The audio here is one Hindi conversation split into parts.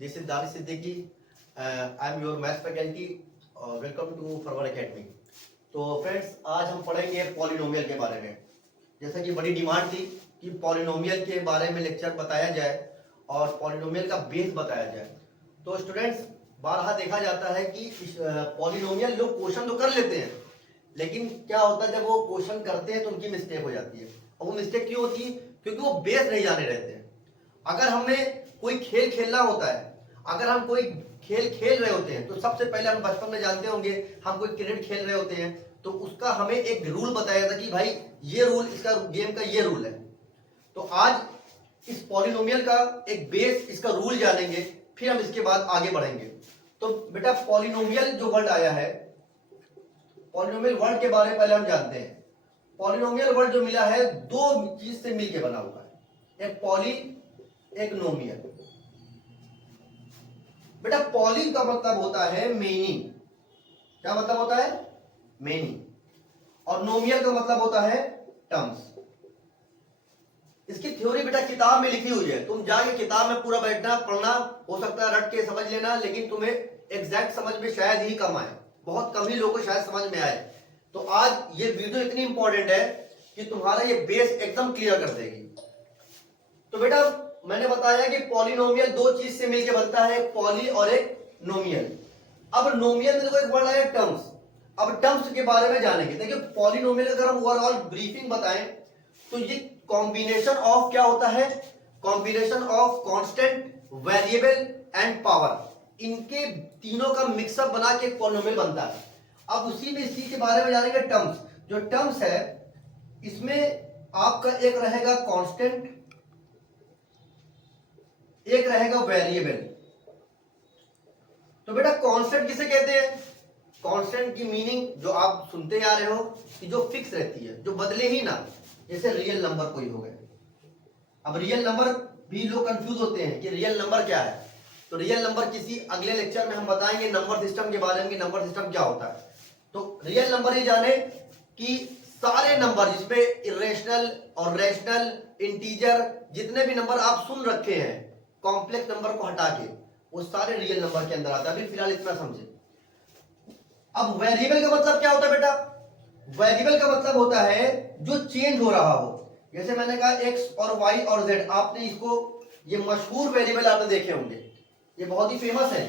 This is Danish Siddiqui. I am your maths faculty. Welcome to Forward Academy. तो फ्रेंड्स आज हम पढ़ेंगे पॉलिनोमियल के बारे में। जैसा कि बड़ी डिमांड थी कि पॉलिनोमियल के बारे में लेक्चर बताया जाए और पॉलिनोमियल का बेस बताया जाए। तो स्टूडेंट्स बारहा देखा जाता है कि पॉलिनोमियल लोग क्वेश्चन तो कर लेते हैं, लेकिन क्या होता है जब वो क्वेश्चन करते हैं तो उनकी मिस्टेक हो जाती है। और वो मिस्टेक क्यों होती है? क्योंकि वो बेस नहीं जाने रहते हैं। अगर हमें कोई खेल खेलना होता है, अगर हम कोई खेल खेल रहे होते हैं तो सबसे पहले हम बचपन में जानते होंगे, हम कोई क्रिकेट खेल रहे होते हैं तो उसका हमें एक रूल बताया जाता है कि भाई ये रूल, इसका गेम का ये रूल है। तो आज इस पॉलिनोमियल का एक बेस, इसका रूल जानेंगे, फिर हम इसके बाद आगे बढ़ेंगे। तो बेटा पॉलिनोमियल जो वर्ड आया है, पॉलिनोमियल वर्ड के बारे में पहले हम जानते हैं। पॉलिनोमियल वर्ड जो मिला है दो चीज से मिलकर बना हुआ है, एक पॉली एक नोमियल। बेटा पॉली का मतलब होता है मेनी। क्या मतलब होता है? मेनी। और नोमियल का मतलब होता है टर्म्स। इसकी थ्योरी बेटा किताब में लिखी हुई है, तुम जाके किताब में पूरा बैठना पढ़ना, हो सकता है रट के समझ लेना, लेकिन तुम्हें एग्जैक्ट समझ में शायद ही कम आए, बहुत कम ही लोगों को शायद समझ में आए। तो आज ये वीडियो इतनी इंपॉर्टेंट है कि तुम्हारा ये बेस एकदम क्लियर कर देगी। तो बेटा मैंने बताया कि पॉलिनोमियल दो चीज से मिलकर बनता है, एक पॉली और एक नोमियल। अब नोमियल में देखो एक वर्ड आया टर्म्स। अब टर्म्स के बारे में जानेंगे। देखिए पॉलिनोमियल अगर हम ओवरऑल ब्रीफिंग बताएं तो ये कॉम्बिनेशन ऑफ क्या होता है? Combination of constant, variable and power. इनके तीनों का मिक्सअप बना के एक पॉलिनोमियल बनता है। अब उसी में इसी के बारे में जानेंगे टर्म्स। जो टर्म्स है इसमें आपका एक रहेगा कांस्टेंट, एक रहेगा वेरिएबल। तो बेटा कांस्टेंट किसे कहते हैं? कांस्टेंट की मीनिंग जो आप सुनते आ रहे हो कि जो फिक्स रहती है, जो बदले ही ना, जैसे रियल नंबर कोई हो गए। अब रियल नंबर भी लोग कंफ्यूज होते हैं कि रियल नंबर क्या है। तो रियल नंबर किसी अगले लेक्चर में हम बताएंगे नंबर सिस्टम के बारे में कि नंबर सिस्टम क्या होता है। तो रियल नंबर ही जाने कि सारे नंबर जिसमें इरेशनल और रैशनल, इंटीजर, जितने भी नंबर आप सुन रखे हैं कॉम्प्लेक्स नंबर को हटा के, वो सारे रियल नंबर के अंदर आता है। अभी फिलहाल इतना समझे। अब वेरिएबल का मतलब क्या होता है बेटा? वेरिएबल का मतलब होता है जो चेंज हो रहा हो। जैसे मैंने कहा एक्स और वाई और जेड, आपने इसको, ये मशहूर वेरिएबल आपने देखे होंगे, ये बहुत ही फेमस है।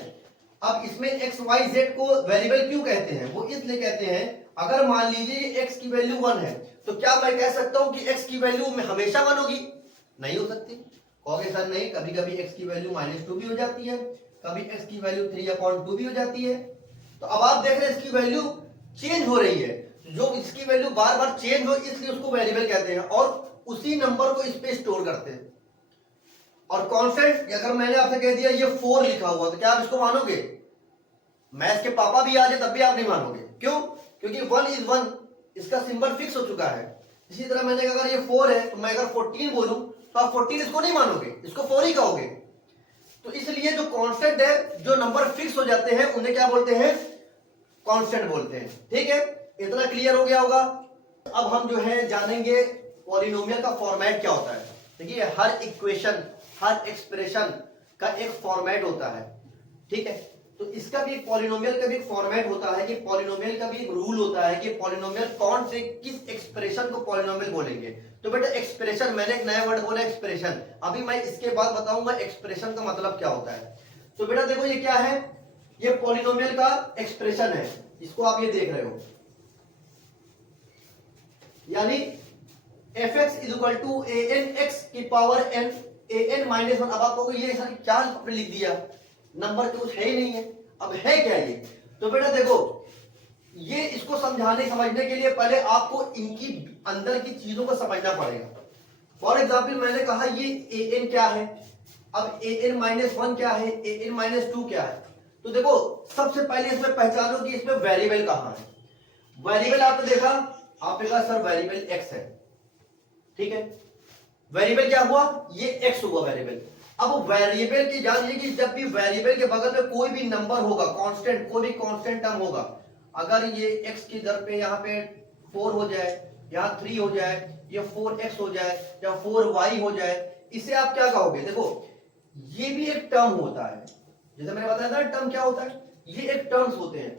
अब इसमें एक्स वाई जेड को वेरिएबल क्यों कहते हैं? वो इसलिए कहते हैं, अगर मान लीजिए एक्स की वैल्यू 1 है तो क्या मैं कह सकता हूं कि एक्स की वैल्यू में हमेशा 1 होगी? नहीं हो सकती। कहोगे सर नहीं, कभी कभी x की वैल्यू -2 भी हो जाती है, कभी x की वैल्यू 3/2 भी हो जाती है। तो अब आप देख रहे हैं इसकी वैल्यू चेंज हो रही है। जो इसकी वैल्यू बार बार चेंज हो इसलिए उसको वेरिएबल कहते हैं और उसी नंबर को इस पे स्टोर करते हैं। और कांस्टेंट, अगर मैंने आपसे कह दिया ये 4 लिखा हुआ तो क्या आप इसको मानोगे? मैथ्स के पापा भी आ जाए तब भी आप नहीं मानोगे। क्यों? क्योंकि 1 is 1, इसका सिंबल फिक्स हो चुका है। इसी तरह मैंने कहा अगर ये 4 है तो मैं अगर 14 बोलूं तो आप 14 इसको नहीं मानोगे, इसको 4 ही कहोगे। तो इसलिए जो कांस्टेंट है, जो नंबर फिक्स हो जाते हैं उन्हें क्या बोलते हैं? कांस्टेंट बोलते हैं। ठीक है, इतना क्लियर हो गया होगा। अब हम जो है जानेंगे पॉलिनोमियल का फॉर्मेट क्या होता है। देखिए हर इक्वेशन, हर एक्सप्रेशन का एक फॉर्मेट होता है। ठीक है, तो इसका भी पॉलिनोमियल का भी एक फॉर्मेट होता है कि पॉलिनोमियल का भी एक रूल होता है कि पॉलिनोमियल कौन से किस एक्सप्रेशन को पॉलिनोमियल बोलेंगे। तो बेटा एक्सप्रेशन, मैंने एक नया वर्ड बोला एक्सप्रेशन, अभी मैं इसके बाद बताऊंगा एक्सप्रेशन का मतलब क्या होता है। तो बेटा देखो ये क्या है? ये पॉलिनोमियल का एक्सप्रेशन है, इसको आप ये देख रहे हो, यानी fx = an x की पावर n an-1। अब आप कहोगे ये सर क्या आपने लिख दिया, नंबर तो कुछ है ही नहीं है। अब है क्या ये? तो बेटा देखो ये, इसको समझाने समझने के लिए पहले आपको इनकी अंदर की चीजों को समझना पड़ेगा। फॉर एग्जाम्पल मैंने कहा ये an क्या है, अब an-1 क्या है, an-2 क्या है। तो देखो सबसे पहले इसमें पहचानो कि इसमें वेरिएबल कहां है। वेरिएबल आपने देखा, आपने कहा सर वेरिएबल x है। ठीक है, वेरिएबल क्या हुआ? ये x हुआ वेरिएबल। अब वेरिएबल की जानिए कि जब भी वेरिएबल के बगल में कोई भी नंबर होगा, कांस्टेंट, कोई भी कांस्टेंट टर्म होगा, अगर ये x की दर पे यहाँ पे 4 हो जाए, यहाँ 3 हो जाए, ये 4x हो जाए या 4y हो जाए, इसे आप क्या कहोगे? देखो ये भी एक टर्म होता है, जैसे मैंने बताया था टर्म क्या होता है, ये एक टर्म्स होते हैं।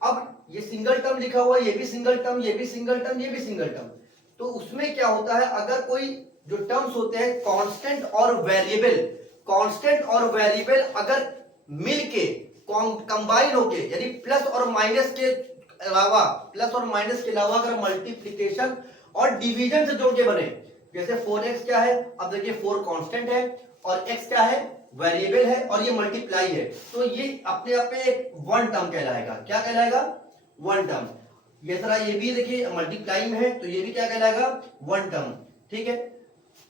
अब ये सिंगल टर्म लिखा हुआ है, ये भी सिंगल टर्म, ये भी सिंगल टर्म, ये भी सिंगल टर्म। तो उसमें क्या होता है, अगर कोई जो टर्म्स होते हैं कांस्टेंट और वेरिएबल, कांस्टेंट और वेरिएबल अगर मिलके कंबाइन होके, यानी प्लस और माइनस के अलावा, प्लस और माइनस के अलावा अगर मल्टीप्लिकेशन और डिवीजन से जोड़ के बने, जैसे 4x क्या है, अब देखिए 4 कांस्टेंट है और x क्या है, वेरिएबल है, और ये मल्टीप्लाई है, तो ये अपने आप में वन टर्म कहलाएगा। क्या कहलाएगा, वन टर्म। ये तरह ये भी देखिए मल्टीप्लाई में है, तो ये भी क्या कहलाएगा, वन टर्म। ठीक है,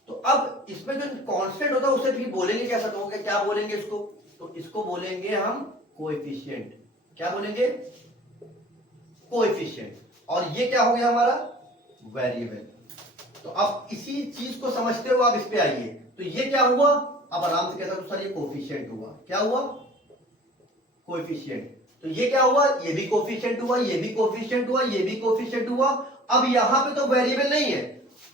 तो अब इसमें जो कांस्टेंट होता है उसे भी बोलेंगे क्या सर, क्या बोलेंगे इसको, तो इसको बोलेंगे हम कोएफिशिएंट। क्या बोलेंगे, कोएफिशिएंट। और ये क्या हो गया हमारा, वेरिएबल। तो अब इसी चीज को समझते हुए आप इस पे आइए, तो ये क्या हुआ, अब आराम से कह सकते हो सर ये कोएफिशिएंट हुआ। क्या हुआ, कोएफिशिएंट। तो ये क्या हुआ, ये भी कोएफिशिएंट हुआ, ये भी कोएफिशिएंट हुआ, ये भी कोएफिशिएंट हुआ। अब यहां पे तो वेरिएबल नहीं है,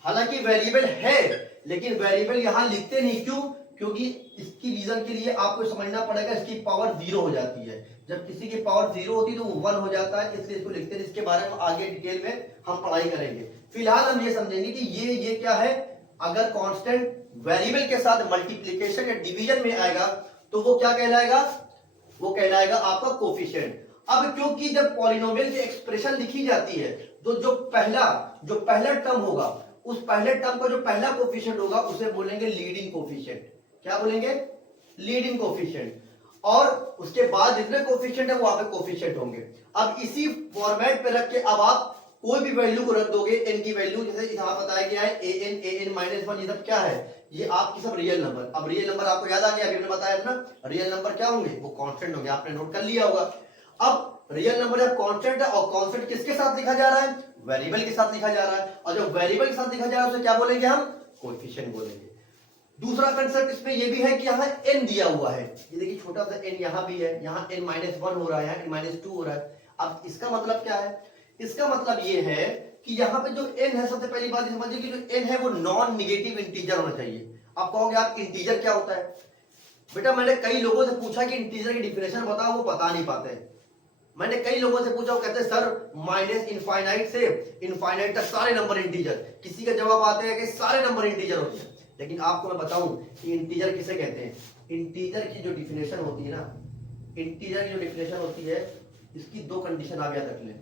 हालांकि वेरिएबल है, लेकिन वेरिएबल यहां लिखते नहीं, क्यों, क्योंकि इसकी रीजन के लिए आपको समझना पड़ेगा, इसकी पावर 0 हो जाती है। जब किसी की पावर 0 होती है तो वो 1 हो जाता है, इसलिए इसको लिखते हैं। इसके बारे में आगे डिटेल में हम पढ़ाई करेंगे। फिलहाल हम ये समझेंगे कि ये क्या है, अगर कांस्टेंट वेरिएबल के साथ मल्टीप्लिकेशन या डिवीजन में आएगा तो वो क्या कहलाएगा, वो कहलाएगा आपका कोएफिशिएंट। अब क्योंकि जब पॉलिनोमियल की एक्सप्रेशन लिखी जाती है तो जो पहला टर्म होगा, उस पहले टर्म का जो पहला कोएफिशिएंट होगा उसे बोलेंगे लीडिंग कोएफिशिएंट। क्या बोलेंगे, लीडिंग कोएफिशिएंट। और उसके बाद जितने कोएफिशिएंट है वो वहां पे कोएफिशिएंट होंगे। अब इसी फॉर्मेट पे रख के अब आप कोई भी वैल्यू को रख दोगे, n की वैल्यू, जैसे यहां बताया गया है an -1, ये सब क्या है, ये आपकी सब रियल नंबर। अब रियल नंबर आपको याद आ गया, अभी हमने बताया था ना, रियल नंबर क्या होंगे, वो कांस्टेंट होंगे, आपने नोट कर लिया होगा। अब रियल नंबर जब कांस्टेंट है, और कांस्टेंट किसके साथ लिखा जा रहा है, वेरिएबल के साथ लिखा जा रहा है, और जब वेरिएबल के साथ लिखा जा रहा है उसे क्या बोलेंगे हम, कोएफिशिएंट बोलेंगे। दूसरा कंसेप्ट इसमें ये भी है कि यहाँ n दिया हुआ है, ये देखिए छोटा सा n यहाँ भी है, यहाँ n -1 हो रहा है, यहाँ n -2 हो रहा है। अब इसका मतलब क्या है, इसका मतलब ये है कि यहाँ पे जो n है, सबसे पहली बात समझिए कि जो n है वो नॉन निगेटिव इंटीजर होना चाहिए। आप कहोगे आप इंटीजर क्या होता है, बेटा मैंने कई लोगों से पूछा कि इंटीजर की डिफिनेशन बताओ, वो बता नहीं पाते। मैंने कई लोगों से पूछा, वो कहते हैं सर माइनस इनफाइनाइट से इनफाइनाइट तक सारे नंबर इंटीजर। किसी का जवाब आते हैं कि सारे नंबर इंटीजर होते हैं, लेकिन आपको मैं बताऊं कि इंटीजर किसे कहते हैं। इंटीजर की जो डिफिनेशन होती है ना, इंटीजर की जो डिफिनेशन होती है, इसकी दो कंडीशन आप याद रख लें,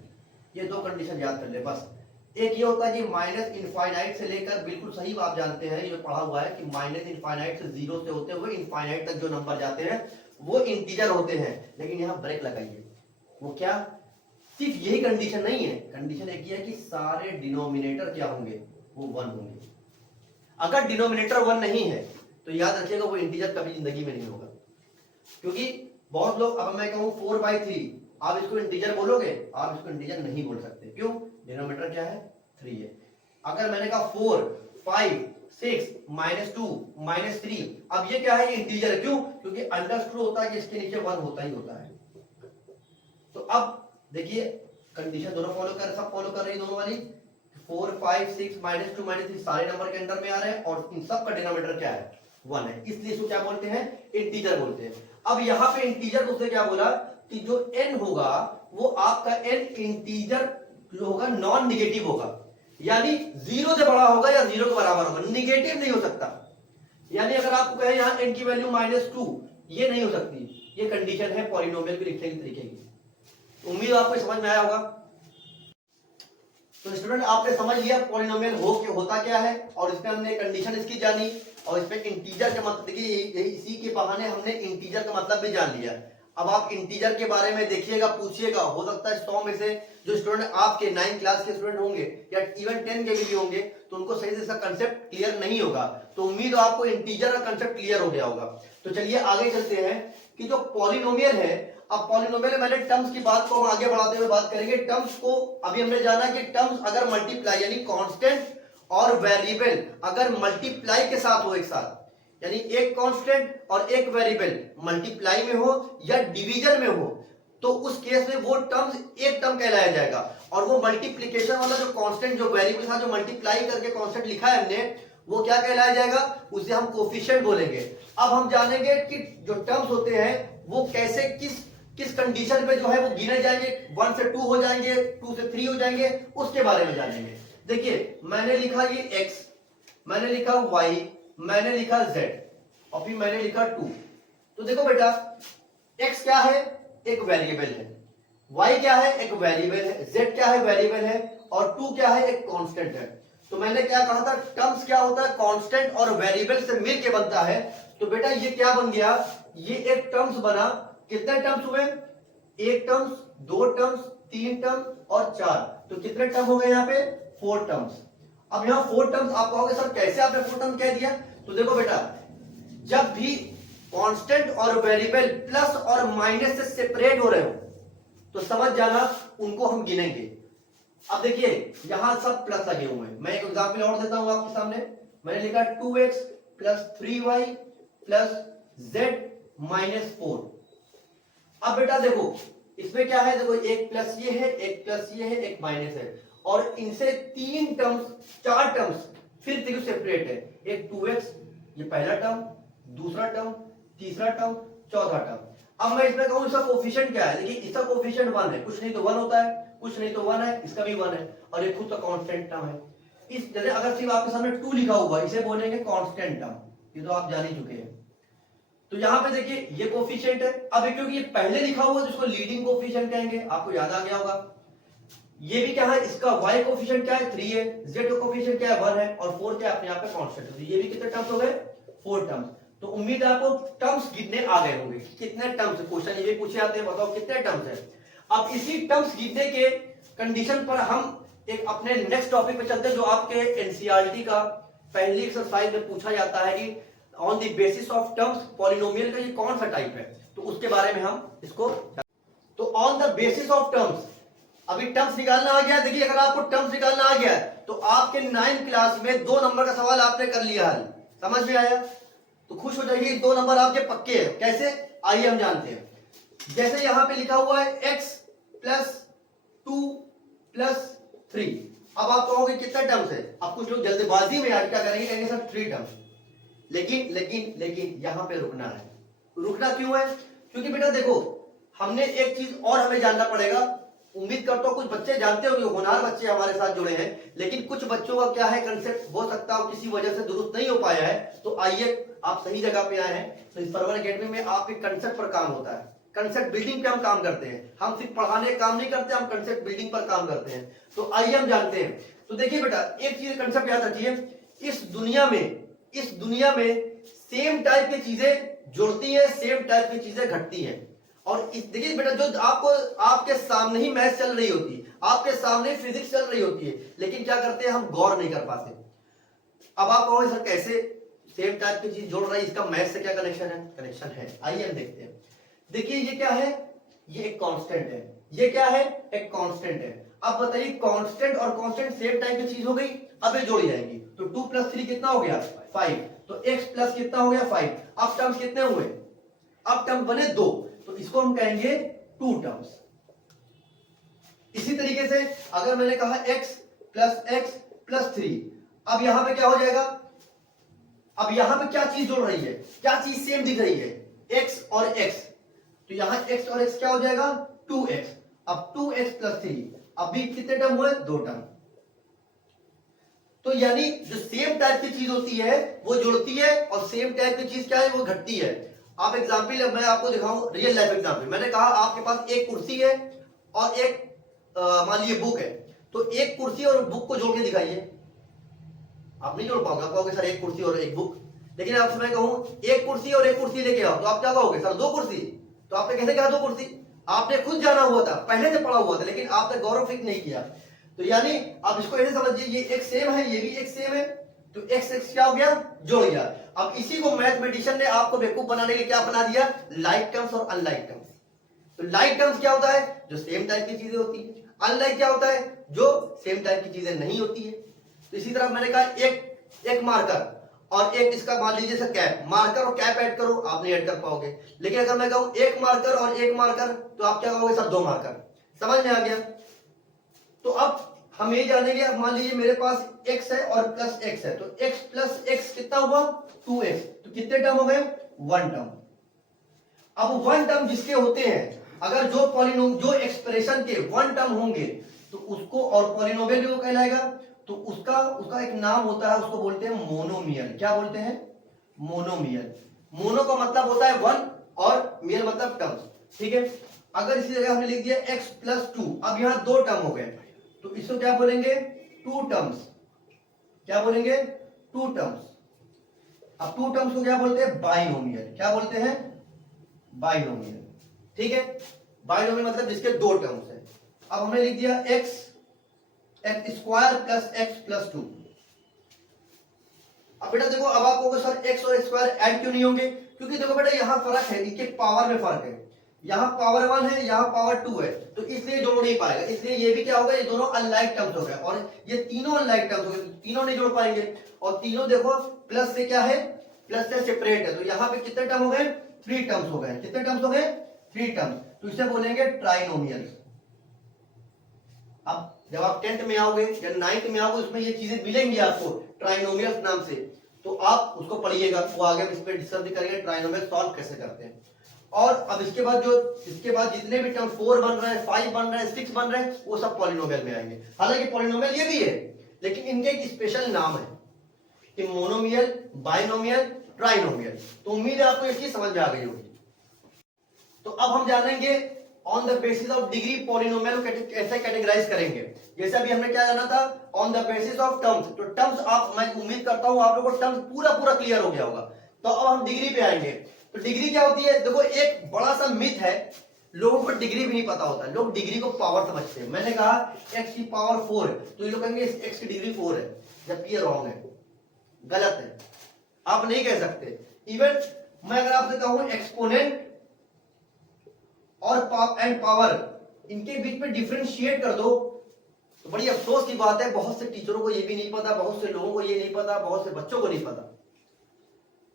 ये दो कंडीशन याद कर ले बस। एक ये होता है कि माइनस इनफाइनाइट से लेकर, बिल्कुल सही आप जानते हैं, ये पढ़ा हुआ है कि माइनस इनफाइनाइट से 0 से होते हुए इनफाइनाइट तक जो नंबर जाते हैं वो इंटीजर होते हैं। लेकिन यहाँ ब्रेक लगाइए, वो क्या, सिर्फ यही कंडीशन नहीं है, कंडीशन एक ही है कि सारे डिनोमिनेटर क्या होंगे, वो 1 होंगे। अगर डिनोमिनेटर 1 नहीं है तो याद रखिएगा वो इंटीजर कभी जिंदगी में नहीं होगा। क्योंकि बहुत लोग, अब मैं कहूं 4/3, आप इसको इंटीजर बोलोगे, आप इसको इंटीजर नहीं बोल सकते। क्यों, डिनोमिनेटर क्या है, 3 है। अगर मैंने कहा 4, 5, 6, -2, -3, अब ये क्या है, ये इंटीजर है। क्यों, क्योंकि अंडरस्क्रू होता है कि इसके नीचे 1 होता ही होता है। तो अब देखिए कंडीशन दोनों सब फॉलो कर रही है, दोनों वाली 4, 5, 6, -2, -3 सारे नंबर के अंडर में आ रहे हैं, और इन सब का डिनोमिनेटर क्या है, 1 है, इसलिए इसको क्या बोलते हैं, इंटीजर बोलते हैं। अब यहाँ पे इंटीजर को उसने क्या बोला कि जो n होगा वो आपका n इंटीजर जो होगा नॉन निगेटिव होगा, यानी 0 से बड़ा होगा या 0 के बराबर होगा, निगेटिव नहीं हो सकता। यानी अगर आपको कहे यहाँ n की वैल्यू -2, ये नहीं हो सकती, ये कंडीशन है पॉलिनोमियल के लिखने के तरीके की। उम्मीद आपको समझ में आया होगा। तो स्टूडेंट आपने समझ लिया पॉलिनोमियल होता क्या है, और इसमें हमने कंडीशन इसकी जानी, और इसमें इंटीजर के मतलब देखिए, इसी के बहाने हमने इंटीजर का मतलब भी जान लिया। अब आप इंटीजर के बारे में देखिएगा, पूछिएगा, हो सकता है 100 में से जो स्टूडेंट आपके 9th क्लास के स्टूडेंट होंगे या इवन 10 के भी होंगे, तो उनको सही से इसका कंसेप्ट क्लियर नहीं होगा। तो उम्मीद है आपको इंटीजर का कंसेप्ट क्लियर हो गया होगा। तो चलिए आगे चलते हैं कि जो पॉलिनोमियल है, अब पॉलिनोमियल मैंने टर्म्स की बात को हम आगे बढ़ाते हुए बात करेंगे। टर्म्स को अभी हमने जाना कि टर्म्स अगर मल्टीप्लाई, यानी कांस्टेंट और वेरिएबल अगर मल्टीप्लाई के साथ हो एक साथ, यानी एक कांस्टेंट और एक वेरिएबल मल्टीप्लाई में हो या डिवीजन में हो, तो उस केस में वो टर्म्स एक टर्म कहलाया जाएगा। और वो मल्टीप्लिकेशन वाला जो कांस्टेंट जो वेरिएबल था, जो मल्टीप्लाई करके कांस्टेंट लिखा है हमने, वो क्या कहलाया जाएगा, उसे हम कोफिशिएंट बोलेंगे। अब हम जानेंगे कि जो टर्म्स होते हैं वो कैसे किस कंडीशन पे जो है वो गिने जाएंगे, 1 से 2 हो जाएंगे, 2 से 3 हो जाएंगे, उसके बारे में जानेंगे। देखिए मैंने लिखा ये x, मैंने लिखा y, मैंने लिखा z और फिर मैंने लिखा 2। तो देखो बेटा x क्या है, एक वेरिएबल है, y क्या है, एक वेरिएबल है, z क्या है, वेरिएबल है, और 2 क्या है, एक कांस्टेंट है। तो मैंने क्या कहा था, टर्म्स क्या होता है, कांस्टेंट और वेरिएबल से मिलके बनता है। तो बेटा ये क्या बन गया, ये एक टर्म्स बना। कितने टर्म्स हुए, एक टर्म्स, दो टर्म्स, तीन टर्म और 4। तो कितने टर्म हो गए यहाँ पे, 4 टर्म्स। अब यहाँ 4 टर्म्स आप कहोगे सर कैसे आपने 4 टर्म कह दिया। तो देखो बेटा जब भी कांस्टेंट और वेरिएबल प्लस और माइनस से सेपरेट हो रहे हो तो समझ जाना उनको हम गिनेंगे। अब देखिए यहां सब प्लस लगे हुए हैं, मैं एक एग्जांपल और देता हूं आपके सामने। मैंने लिखा 2x plus 3y plus z minus 4। अब बेटा देखो इसमें क्या है, देखो एक प्लस ये है, एक प्लस ये है, एक माइनस है, और इनसे 3 टर्म्स 4 टर्म्स फिर देखो सेपरेट है। एक 2x ये पहला टर्म, दूसरा टर्म, तीसरा टर्म, चौथा टर्म। अब मैं इसमें कहूं इसका कोफिशिएंट क्या है, देखिए इसका कोफिशिएंट 1 है, कुछ नहीं तो 1 होता है, कुछ नहीं तो 1 है, इसका भी 1 है, और ये खुद का कांस्टेंट टर्म है। इस जैसे अगर सिर्फ आपके सामने 2 लिखा हुआ इसे बोलेंगे कांस्टेंट टर्म, ये तो आप जान ही चुके हैं। तो यहां पे देखिए ये कोफिशिएंट है। अब क्योंकि ये पहले लिखा हुआ है तो इसको लीडिंग कोफिशिएंट कहेंगे, आपको याद आ गया होगा। ये भी क्या है, इसका y कोफिशिएंट क्या है, 3 है, z का कोफिशिएंट क्या है, 1 है, और 4 क्या अपने आप में कांस्टेंट है। तो ये भी कितने टर्म्स हो गए, 4 टर्म्स। तो उम्मीद है आपको टर्म्स गिनने आ गए होंगे, कितने टर्म्स, क्वेश्चन ये पूछे जाते हैं, बताओ कितने टर्म्स है। अब इसी टर्म्स गिनने के कंडीशन पर हम एक अपने नेक्स्ट टॉपिक पे चलते हैं, जो आपके एनसीईआरटी का पहली एक्सरसाइज में पूछा जाता है कि on the basis of terms polynomial का ये कौन सा टाइप है, तो उसके बारे में हम इसको। तो on the basis of terms, अभी टर्म्स निकालना आ गया। देखिए अगर आपको टर्म्स निकालना आ गया तो आपके 9th क्लास में 2 नंबर का सवाल आपने कर लिया है, समझ में आया, तो खुश हो जाइए, 2 नंबर आपके पक्के हैं। कैसे, आइए हम जानते हैं। जैसे यहां पे लिखा हुआ है x प्लस 2 प्लस 3। अब आप कहोगे कितना टर्म्स है, अब कुछ लोग जल्दबाजी में यार क्या करेंगे, कहेंगे सर 3 टर्म्स। लेकिन लेकिन लेकिन यहां पे रुकना है। रुकना क्यों है, क्योंकि बेटा देखो हमने एक चीज और हमें जानना पड़ेगा। उम्मीद करता हूं कुछ बच्चे जानते होंगे, होनहार बच्चे हमारे साथ जुड़े हैं, लेकिन कुछ बच्चों का क्या है, कंसेप्ट हो सकता हो किसी वजह से दुरुस्त नहीं हो पाया है। तो आइए आप सही जगह पे आए हैं। तो इस परवर एकेडमी में आपके कंसेप्ट पर काम होता है, कंसेप्ट बिल्डिंग पे हम काम करते हैं। हम सिर्फ पढ़ाने का काम नहीं करते, हम कंसेप्ट बिल्डिंग पर काम करते हैं। तो आइए हम जानते हैं। तो देखिए बेटा एक चीज कंसेप्ट याद रखिए, इस दुनिया में सेम टाइप की चीजें जुड़ती है, सेम टाइप की चीजें घटती हैं। और देखिए बेटा जो आपको आपके सामने ही मैथ चल रही होती है, आपके सामने फिजिक्स चल रही होती है, लेकिन क्या करते हैं हम गौर नहीं कर पाते। अब आप कहोगे सर कैसे सेम टाइप की चीज जोड़ रही है, इसका मैथ से क्या कनेक्शन है, कनेक्शन है, आइए हम देखते हैं। देखिए ये क्या है, ये एक कांस्टेंट है, ये क्या है, एक कांस्टेंट है। अब बताइए कांस्टेंट और कांस्टेंट सेम टाइप की चीज हो गई, अब ये जोड़ी जाएंगी। तो 2 प्लस 3 कितना हो गया, 5। तो x प्लस कितना हो गया, 5। अब टर्म्स कितने हुए, अब टर्म बने 2, तो इसको हम कहेंगे 2 टर्म्स। इसी तरीके से अगर मैंने कहा x प्लस 3, अब यहां पे क्या हो जाएगा, अब यहां पे क्या चीज जुड़ रही है, क्या चीज सेम दिख रही है, x और x। तो यहां x और x क्या हो जाएगा, 2x। अब 2x प्लस 3, अभी कितने टर्म हुए, 2 टर्म। तो यानी जो सेम टाइप की चीज होती है वो जुड़ती है, और सेम टाइप की चीज क्या है, वो घटती है। आप एग्जाम्पल मैं आपको दिखाऊं, रियल लाइफ एग्जाम्पल। मैंने कहा आपके पास एक कुर्सी है और एक मान लीजिए बुक है, तो एक कुर्सी और बुक को जोड़ के दिखाइए, आप नहीं जोड़ पाओगे, आप कहोगे सर एक कुर्सी और एक बुक। लेकिन आपसे मैं कहूं एक कुर्सी और एक कुर्सी लेके आओ, तो आप क्या कहोगे, सर 2 कुर्सी। तो आपने कैसे कहा 2 कुर्सी, आपने खुद जाना हुआ था, पहले से पढ़ा हुआ था, लेकिन आपने गौरव फिक्र नहीं किया। तो यानी आप इसको ऐसे समझिए, ये एक सेम है, ये भी एक सेम है, तो x x क्या हो गया, जोड़ गया। अब इसी को मैथमेटिशियन ने आपको बेवकूफ बनाने के लिए क्या बना दिया, लाइक टर्म्स और अनलाइक टर्म्स। तो लाइक टर्म्स क्या होता है, जो सेम टाइप की चीजें होती है। अनलाइक क्या होता है, जो सेम टाइप की चीजें नहीं होती है। तो इसी तरह मैंने कहा एक मार्कर और एक इसका मान लीजिए सर कैप, मार्कर और कैप ऐड करो, आप नहीं ऐड कर पाओगे। लेकिन अगर मैं कहूं एक मार्कर और एक मार्कर, तो आप क्या कहोगे, सर 2 मार्कर। समझ में आ गया। तो अब हम ये जानेंगे, अब मान लीजिए मेरे पास x है और प्लस x है, तो x प्लस x कितना हुआ 2x, तो कितने टर्म हो गए 1 टर्म। अब 1 टर्म जिसके होते हैं, अगर जो पॉलिनोम जो एक्सप्रेशन के 1 टर्म होंगे तो उसको, और पॉलिनोमियल भी वो कहलाएगा, तो उसका एक नाम होता है, उसको बोलते हैं मोनोमियल। क्या बोलते हैं? मोनोमियल। मोनो का मतलब होता है 1 और मियल मतलब टर्म्स, ठीक है। अगर इसी जगह हमने लिख दिया x प्लस 2, अब यहां 2 टर्म हो गए, तो इसको क्या बोलेंगे 2 टर्म्स। क्या बोलेंगे 2 टर्म्स। अब 2 टर्म्स को क्या बोलते हैं? बाइनोमियल। क्या बोलते हैं? बाइनोमियल, ठीक है। बाइनोमियल मतलब जिसके 2 टर्म्स है। अब हमने लिख दिया x square plus x plus 2। अब बेटा देखो, अब आप कहोगे सर x और स्क्वायर ऐड क्यों नहीं होंगे? क्योंकि देखो बेटा यहां फर्क है, इनके पावर में फर्क है, यहां पावर 1 है, यहां पावर 2 है, तो इसलिए जोड़ नहीं पाएगा। इसलिए ये भी क्या होगा, ये दोनों अनलाइक टर्म्स हो गए, और ये तीनों अनलाइक टर्म्स हो गए, तीनों नहीं जोड़ पाएंगे। और तीनों देखो प्लस से क्या है, प्लस से सेपरेट है, तो यहां पे कितने टर्म हो गए? 3 टर्म्स हो गए। कितने टर्म्स हो गए? 3 टर्म्स। तो इसे बोलेंगे ट्राइनोमियल। अब जब आप 10th में आओगे या 9th में आओगे, उसमें ये चीजें मिलेंगी आपको ट्राइनोमियल नाम से, तो आप उसको पढ़िएगा, वो आगे हम इस पर डिस्कस भी करेंगे ट्राइनोमियल सॉल्व कैसे करते हैं। और अब इसके बाद जितने भी टर्म 4 बन रहे हैं, 5 बन रहे हैं, 6 बन रहे हैं, वो सब पॉलिनोमियल में आएंगे। हालांकि पॉलिनोमियल ये भी है, लेकिन इनके एक स्पेशल नाम है कि मोनोमियल, बाइनोमियल, ट्राइनोमियल। तो उम्मीद है आपको ये चीज समझ में आ गई होगी। तो अब हम जानेंगे on the basis of degree polynomial को कैसे कैटेगराइज करेंगे। जैसे अभी हमने क्या जाना था, on the basis of terms. तो टर्म्स आप, मैं उम्मीद करता हूं आप लोगों को टर्म्स पूरा क्लियर हो गया होगा। तो अब हम डिग्री पे आएंगे। तो डिग्री क्या होती है? देखो एक बड़ा सा मिथ है, लोगों को डिग्री भी नहीं पता होता, लोग डिग्री को पावर समझते हैं। मैंने कहा x की पावर 4, तो ये लोग कहेंगे x की डिग्री 4 है, जबकि ये रॉन्ग है, गलत है, आप नहीं कह सकते। इवन मैं अगर आपसे कहूं एक्सपोनेंट और पावर, इनके बीच में डिफरेंशिएट कर दो, तो बड़ी अफसोस की बात है, बहुत से टीचरों को ये भी नहीं पता, बहुत से लोगों को ये नहीं पता, बहुत से बच्चों को नहीं पता।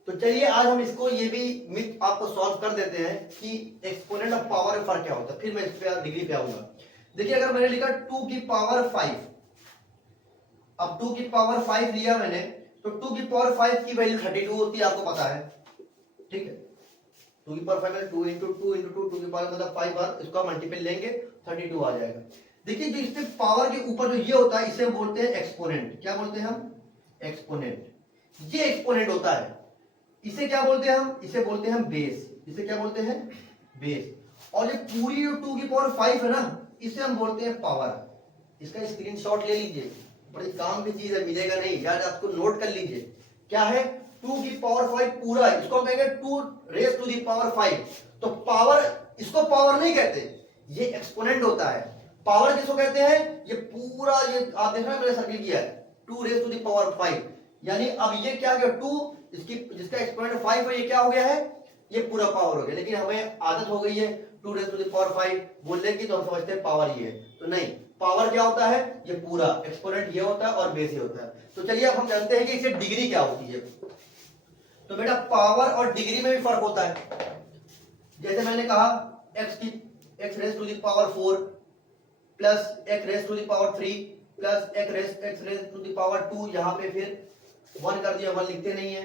तो चलिए आज हम इसको, ये भी मिथ आपको सॉल्व कर देते हैं कि एक्सपोनेंट ऑफ पावर में फर्क क्या होता है, फिर मैं इस पे डिग्री पे आऊंगा। देखिए अगर मैंने लिखा 2 की पावर 5, अब 2 की पावर 5 लिया मैंने, तो 2 की पावर 5 की वैल्यू 32 होती है, आपको पता है, ठीक है। 2 की पावर 5 में 2 इंटू 2 इंटू 2, 2 की पावर मतलब 5 बार इसका मल्टीपल लेंगे, 32 आ जाएगा। देखिए जो इसमें पावर के ऊपर जो ये होता है, इसे हम बोलते हैं एक्सपोनेंट। क्या बोलते हैं हम? एक्सपोनेंट। ये एक्सपोनेंट होता है, इसे क्या बोलते हैं हम? इसे बोलते हैं बेस। इसे क्या बोलते हैं? बेस। और ये पूरी जो 2 की पावर 5 है ना, इसे हम बोलते हैं पावर। इसका स्क्रीनशॉट ले लीजिए, बड़ी काम की चीज है, मिलेगा नहीं यार, आपको नोट कर लीजिए। क्या है? 2 की पावर 5 पूरा, इसको हम कहेंगे 2 रेज टू दी पावर 5। तो पावर, इसको पावर नहीं कहते, ये एक्सपोनेंट होता है। पावर किसको कहते हैं? ये पूरा, ये आप देख रहे हैं मैंने सर्किल किया है, 2 रेज टू दी पावर 5, यानी अब ये क्या गया 2, इसकी जिसका एक्सपोनेंट 5 है, ये क्या हो गया है? ये पूरा पावर हो गया। लेकिन हमें आदत हो गई है 2 रेज टू दी पावर 5 बोलने की, तो हम समझते हैं पावर ये है, तो नहीं, पावर क्या होता है? ये पूरा, एक्सपोनेंट ये होता है और बेस ये होता है। तो चलिए अब हम जानते हैं कि इसे डिग्री क्या होती है। तो बेटा पावर और डिग्री में भी फर्क होता है। जैसे मैंने कहा x raise to the power 4 plus x raise to the power 3 plus x raise to the power 2, यहां पे फिर 1 कर दिया, 1 लिखते नहीं है,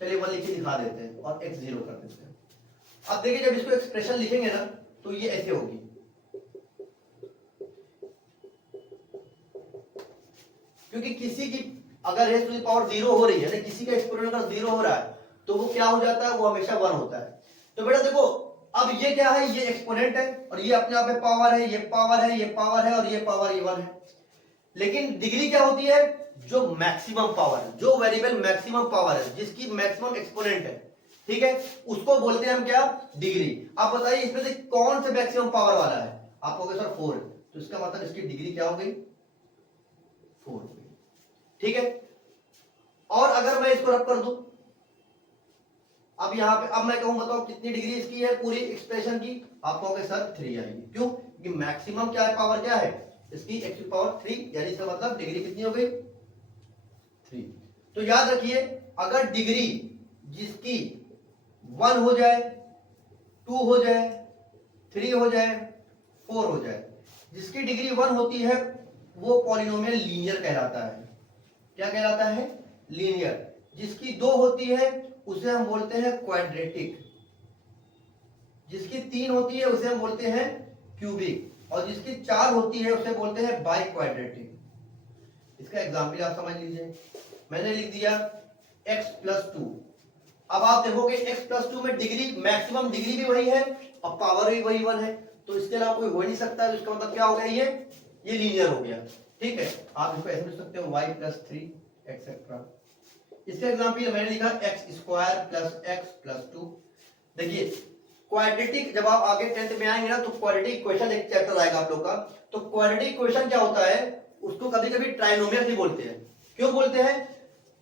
चलिए 1 लिख के दिखा देते हैं और x 0 कर देते हैं। अब देखिए जब इसको एक्सप्रेशन लिखेंगे ना, तो ये ऐसे होगी, क्योंकि किसी की अगर रेज टू दी पावर 0 हो रही है ना, किसी का एक्सपोनेंट अगर 0 हो रहा है, तो वो क्या हो जाता है? वो हमेशा 1 होता है। तो बेटा देखो, अब ये क्या है? ये एक्सपोनेंट है, और ये अपने आप में पावर है, ये पावर है, ये पावर है, और ये पावर, ये 1 है। लेकिन डिग्री क्या होती है? जो मैक्सिमम पावर है, जो वेरिएबल मैक्सिमम पावर है, जिसकी मैक्सिमम एक्सपोनेंट है, ठीक है, उसको बोलते हैं हम क्या? डिग्री। आप बताइए इसमें से कौन से मैक्सिमम पावर वाला है? आप कहोगे सर 4, तो इसका मतलब इसकी डिग्री क्या हो गई? 4 हो गई, ठीक है। और अगर मैं इसको रब कर दूं, अब यहां पे, अब मैं कहूं बताओ कितनी डिग्री इसकी है पूरी एक्सप्रेशन की? आप कहोगे सर 3 आएगी। क्यों? क्योंकि मैक्सिमम क्या है? पावर क्या है इसकी? x की पावर 3, यानी इसका मतलब डिग्री कितनी हो गई? 3। तो याद रखिए, अगर डिग्री जिसकी 1 हो जाए, 2 हो जाए, 3 हो जाए, 4 हो जाए, जिसकी डिग्री 1 होती है वो पॉलिनोमियल लीनियर कहलाता है। क्या कहलाता है? लीनियर। जिसकी 2 होती है उसे हम बोलते हैं क्वाड्रेटिक, जिसकी 3 होती है उसे हम बोलते हैं क्यूबिक, और जिसकी 4 होती है उसे बोलते हैं बाई क्वाड्रेटिक। इसका एग्जाम्पल आप समझ लीजिए। मैंने लिख दिया x+2। अब आप देखोगे x+2 में डिग्री, मैक्सिमम डिग्री भी वही है और पावर भी वही 1 है, तो इसके अलावा कोई हो ही नहीं सकता। तो इसका मतलब क्या हो गया? ये लीनियर हो गया। ठीक है, आप इसको ऐसे लिख सकते हो y+3 एक्सेट्रा। इसका एग्जाम्पल मैंने लिखा x² + x+2। देखिए क्वाड्रेटिक, जब आप आगे 10th में आएंगे ना तो क्वाड्रेटिक इक्वेशन एक चैप्टर आएगा आप लोग का। तो क्वाड्रेटिक इक्वेशन क्या होता है? उसको कभी कभी ट्राइनोमियल भी बोलते हैं। क्यों बोलते हैं?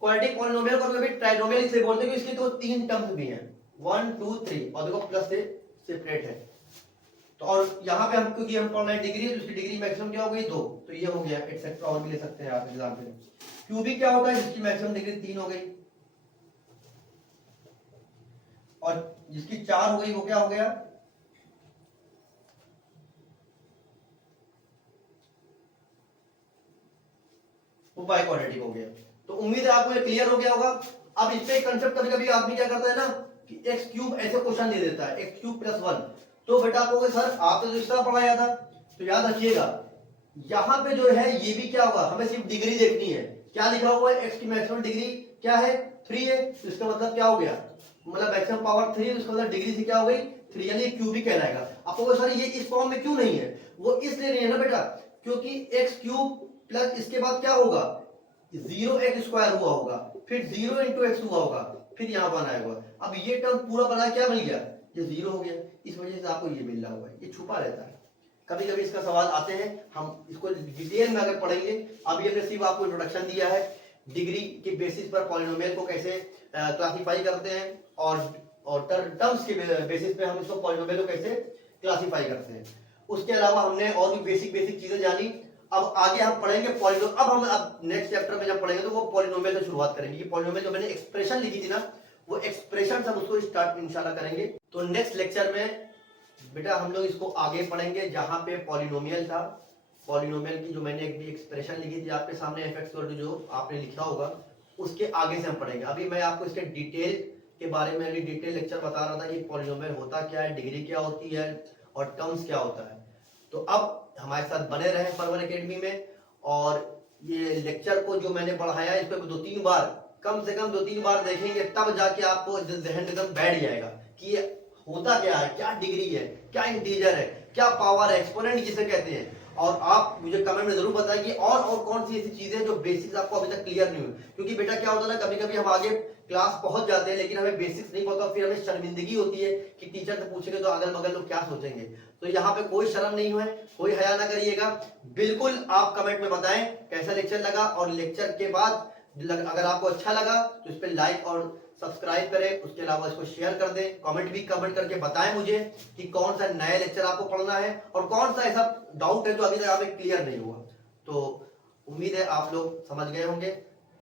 क्वाड्रेटिक पॉलिनोमियल को कभी ट्राइनोमियल इसलिए बोलते हैं कि इसके तो 3 टर्म्स भी हैं, 1 2 3, और देखो प्लस से सेपरेट है। तो और यहाँ पे हम, क्योंकि हम पढ़ रहे हैं डिग्री, तो उसकी डिग्री मैक्सिमम क्या हो गई? 2, तो ये हो गया एक्सेट्रा। और भी ले सकते हैं आप एग्जाम्पल। क्यूबिक क्या होता है? जिसकी मैक्सिमम डिग्री 3 हो गई, और जिसकी 4 हो गई वो क्या हो गया? वो बाई क्वाड्रेटिक हो गया। तो उम्मीद है आपको ये क्लियर हो गया होगा। अब इस पे कंसेप्ट कभी कभी आदमी क्या करता है ना कि x³ ऐसे क्वेश्चन दे देता है, x³ + 1। तो बेटा आप कहोगे सर आपने तो इस तरह पढ़ाया था। तो याद रखिएगा यहाँ पे जो है ये भी क्या होगा, हमें सिर्फ डिग्री देखनी है। क्या लिखा हुआ है? x की मैक्सिमम डिग्री क्या है? 3 है। तो इसका मतलब क्या हो गया? मतलब मैक्सिमम पावर 3, उसका मतलब डिग्री से क्या हो गई? 3, यानी क्यूबिक कहलाएगा। आपको सर ये इस फॉर्म में क्यों नहीं है? वो इसलिए नहीं है ना बेटा, क्योंकि x³ प्लस इसके बाद क्या होगा? 0x² हुआ होगा, फिर 0 × x हुआ होगा, फिर यहाँ पर आएगा। अब ये टर्म पूरा बना क्या मिल गया? ये 0 हो गया। इस वजह से आपको ये मिल रहा होगा, ये छुपा रहता है। कभी कभी इसका सवाल आते हैं, हम इसको डिटेल में अगर पढ़ेंगे। अभी हमने सिर्फ आपको इंट्रोडक्शन दिया है, डिग्री के बेसिस पर पॉलिनोमियल को कैसे क्लासिफाई करते हैं, और टर्म्स के बेसिस पे हम इसको पॉलिनोमियल को कैसे क्लासिफाई करते हैं। उसके अलावा हमने और भी बेसिक चीजें जानी। अब आगे हम पढ़ेंगे पॉलिनोमियल। अब नेक्स्ट चैप्टर में जब पढ़ेंगे तो वो पॉलिनोमियल से शुरुआत करेंगे। ये पॉलिनोमियल जो मैंने एक्सप्रेशन लिखी थी ना, वो एक्सप्रेशन हम उसको स्टार्ट इंशाल्लाह करेंगे। तो नेक्स्ट लेक्चर में बेटा हम लोग इसको आगे पढ़ेंगे, जहां पे पॉलिनोमियल था। पॉलिनोमियल की जो मैंने एक भी एक्सप्रेशन लिखी थी आपके सामने, f(x) जो आपने लिखा होगा, उसके आगे से हम पढ़ेंगे। अभी मैं आपको इसके डिटेल के बारे में डिटेल लेक्चर बता रहा था कि पॉलिनोमियल होता क्या है, डिग्री क्या होती है, और टर्म्स क्या होता है। तो अब हमारे साथ बने रहे परवर एकेडमी में, और ये लेक्चर को जो मैंने पढ़ाया इस पर 2-3 बार, कम से कम 2-3 बार देखेंगे, तब जाके आपको जहन एकदम बैठ जाएगा कि ये होता क्या है, क्या डिग्री है, क्या इंटीजर है, क्या पावर है, एक्सपोनेंट जिसे कहते हैं। और आप मुझे कमेंट में जरूर बताइए और कौन सी ऐसी चीजें जो बेसिक्स आपको अभी तक क्लियर नहीं हुई। क्योंकि बेटा क्या होता है ना, कभी कभी हम आगे क्लास पहुंच जाते हैं लेकिन हमें बेसिक्स नहीं पता, फिर हमें शर्मिंदगी होती है कि टीचर से पूछेंगे तो अगल बगल लोग क्या सोचेंगे। तो यहाँ पे कोई शर्म नहीं है, कोई हया ना करिएगा। बिल्कुल आप कमेंट में बताएं कैसा लेक्चर लगा, और लेक्चर के बाद अगर आपको अच्छा लगा तो इस पर लाइक और सब्सक्राइब करें। उसके अलावा इसको शेयर कर दें, कमेंट करके बताएं मुझे कि कौन सा नया लेक्चर आपको पढ़ना है और कौन सा ऐसा डाउट है जो अभी तक आप क्लियर नहीं हुआ। तो उम्मीद है आप लोग समझ गए होंगे।